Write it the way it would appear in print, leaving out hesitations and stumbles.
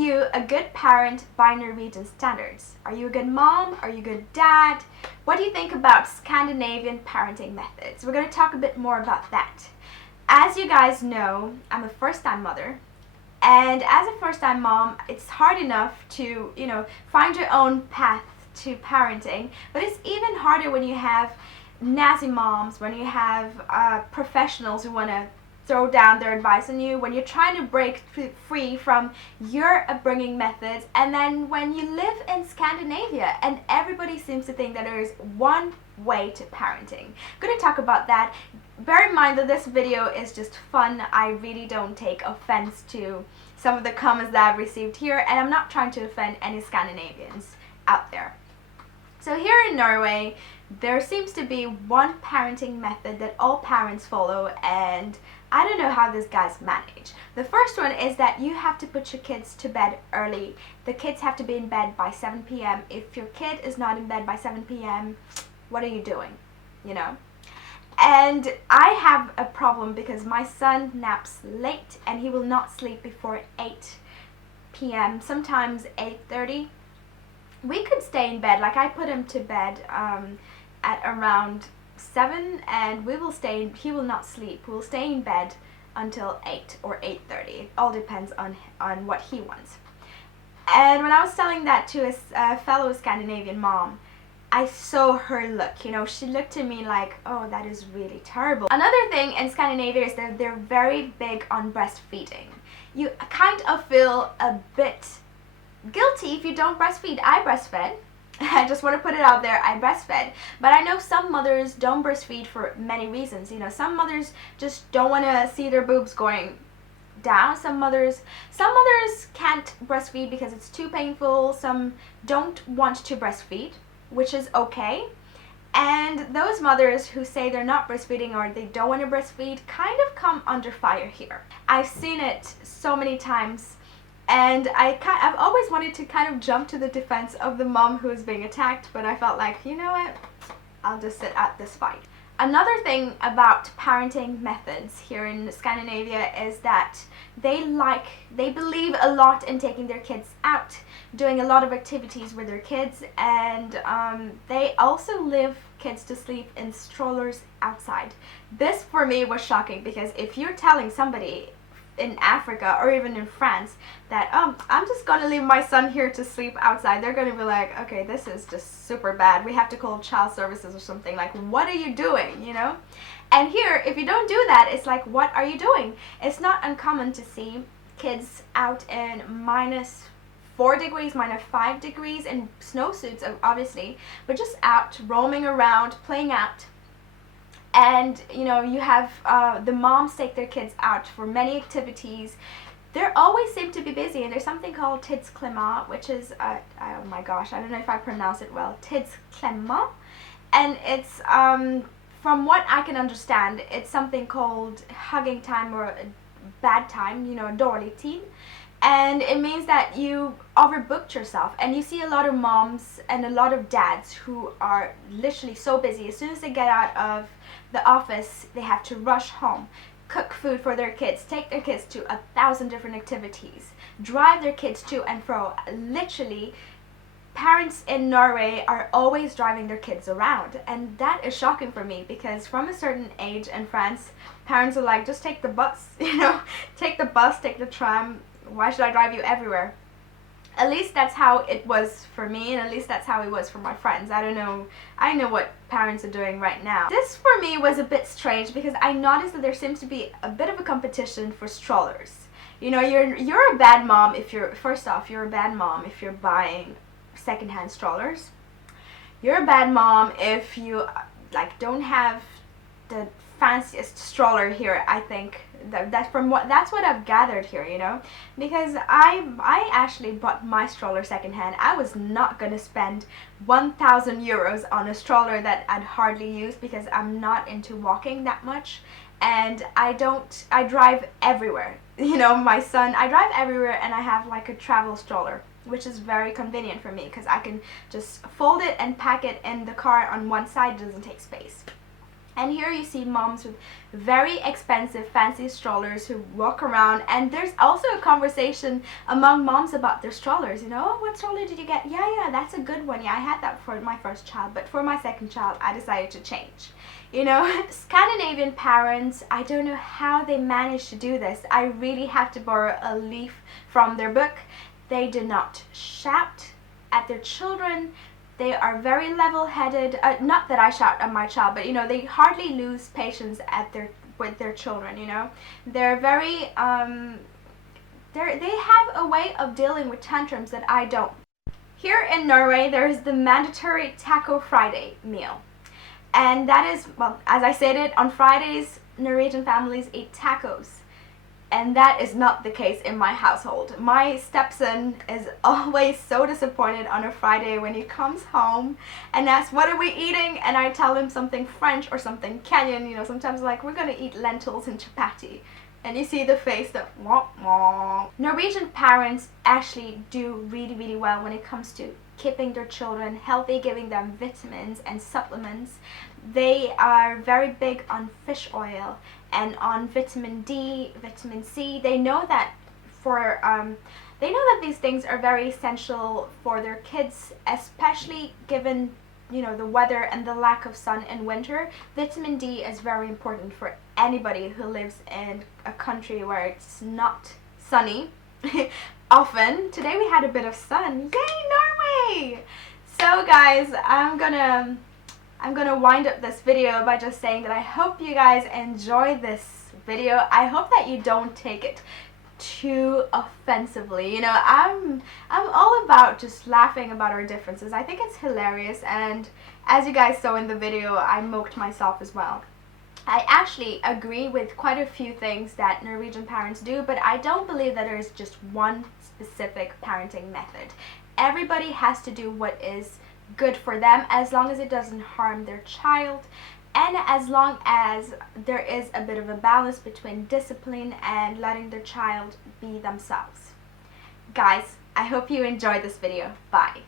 you a good parent by Norwegian standards? Are you a good mom? Are you a good dad? What do you think about Scandinavian parenting methods? We're going to talk a bit more about that. As you guys know, I'm a first-time mother. And as a first-time mom, it's hard enough to, find your own path to parenting. But it's even harder when you have nasty moms, when you have professionals who want to throw down their advice on you, when you're trying to break free from your upbringing methods, and then when you live in Scandinavia and everybody seems to think that there is one way to parenting. I'm going to talk about that. Bear in mind that this video is just fun. I really don't take offense to some of the comments that I've received here, and I'm not trying to offend any Scandinavians out there. So here in Norway, there seems to be one parenting method that all parents follow, and I don't know how these guys manage. The first one is that you have to put your kids to bed early. The kids have to be in bed by 7 p.m. If your kid is not in bed by 7 p.m., what are you doing? And I have a problem because my son naps late and he will not sleep before 8 p.m., sometimes 8:30. We could stay in bed, like I put him to bed at around 7, and he will not sleep. We'll stay in bed until 8 or 8:30. It all depends on what he wants. And when I was telling that to a fellow Scandinavian mom, I saw her look. She looked at me like, oh, that is really terrible. Another thing in Scandinavia is that they're very big on breastfeeding. You kind of feel a bit guilty if you don't breastfeed. I breastfed. I just want to put it out there, I breastfed. But I know some mothers don't breastfeed for many reasons. Some mothers just don't want to see their boobs going down. Some mothers can't breastfeed because it's too painful. Some don't want to breastfeed, which is okay. And those mothers who say they're not breastfeeding or they don't want to breastfeed kind of come under fire here. I've seen it so many times. And I've always wanted to kind of jump to the defense of the mom who is being attacked, but I felt like, you know what, I'll just sit out this fight. Another thing about parenting methods here in Scandinavia is that they believe a lot in taking their kids out, doing a lot of activities with their kids, and they also leave kids to sleep in strollers outside. This for me was shocking, because if you're telling somebody in Africa or even in France that I'm just gonna leave my son here to sleep outside, they're gonna be like, okay, this is just super bad, we have to call child services or something. Like, what are you doing? And here, if you don't do that, it's like, what are you doing? It's not uncommon to see kids out in -4 degrees, -5 degrees in snowsuits, obviously, but just out roaming around, playing out. And you have the moms take their kids out for many activities. They always seem to be busy, and there's something called tidsklemma, which is oh my gosh, I don't know if I pronounce it well, tidsklemma, and it's from what I can understand, it's something called hugging time or bad time, dårlig tid. And it means that you overbooked yourself, and you see a lot of moms and a lot of dads who are literally so busy. As soon as they get out of the office, they have to rush home, cook food for their kids, take their kids to 1,000 different activities, drive their kids to and fro. Literally, parents in Norway are always driving their kids around, and that is shocking for me, because from a certain age in France, parents are like, just take the bus, take the bus, take the tram. Why should I drive you everywhere? At least that's how it was for me, and at least that's how it was for my friends. I don't know what parents are doing right now. This for me was a bit strange, because I noticed that there seems to be a bit of a competition for strollers. You're a bad mom if you're buying secondhand strollers. You're a bad mom if you don't have the fanciest stroller here. I think that's what I've gathered here, because I actually bought my stroller secondhand. I was not gonna spend 1,000 euros on a stroller that I'd hardly use, because I'm not into walking that much, and I drive everywhere. My son, I drive everywhere, and I have like a travel stroller, which is very convenient for me, because I can just fold it and pack it in the car on one side. It doesn't take space. And here you see moms with very expensive fancy strollers who walk around, and there's also a conversation among moms about their strollers. You know, oh, what stroller did you get? Yeah, that's a good one. Yeah, I had that for my first child, but for my second child I decided to change. You know, Scandinavian parents, I don't know how they manage to do this. I really have to borrow a leaf from their book. They do not shout at their children. They are very level-headed. Not that I shout at my child, but you know, they hardly lose patience with their children. You know, they're very they have a way of dealing with tantrums that I don't. Here in Norway, there is the mandatory Taco Friday meal, and that is, well, as I stated, on Fridays Norwegian families eat tacos. And that is not the case in my household. My stepson is always so disappointed on a Friday when he comes home and asks, what are we eating? And I tell him something French or something Kenyan, you know, sometimes like, we're gonna eat lentils and chapati. And you see the face, the wah wah. Norwegian parents actually do really, really well when it comes to keeping their children healthy, giving them vitamins and supplements. They are very big on fish oil and on vitamin D, vitamin C. They know that these things are very essential for their kids, especially given, you know, the weather and the lack of sun in winter. Vitamin D is very important for anybody who lives in a country where it's not sunny often. Today we had a bit of sun. Yay, Norway! So guys, I'm gonna wind up this video by just saying that I hope you guys enjoy this video. I hope that you don't take it too offensively. You know, I'm all about just laughing about our differences. I think it's hilarious, and as you guys saw in the video, I mocked myself as well. I actually agree with quite a few things that Norwegian parents do, but I don't believe that there is just one specific parenting method. Everybody has to do what is good for them, as long as it doesn't harm their child, and as long as there is a bit of a balance between discipline and letting their child be themselves. Guys, I hope you enjoyed this video. Bye.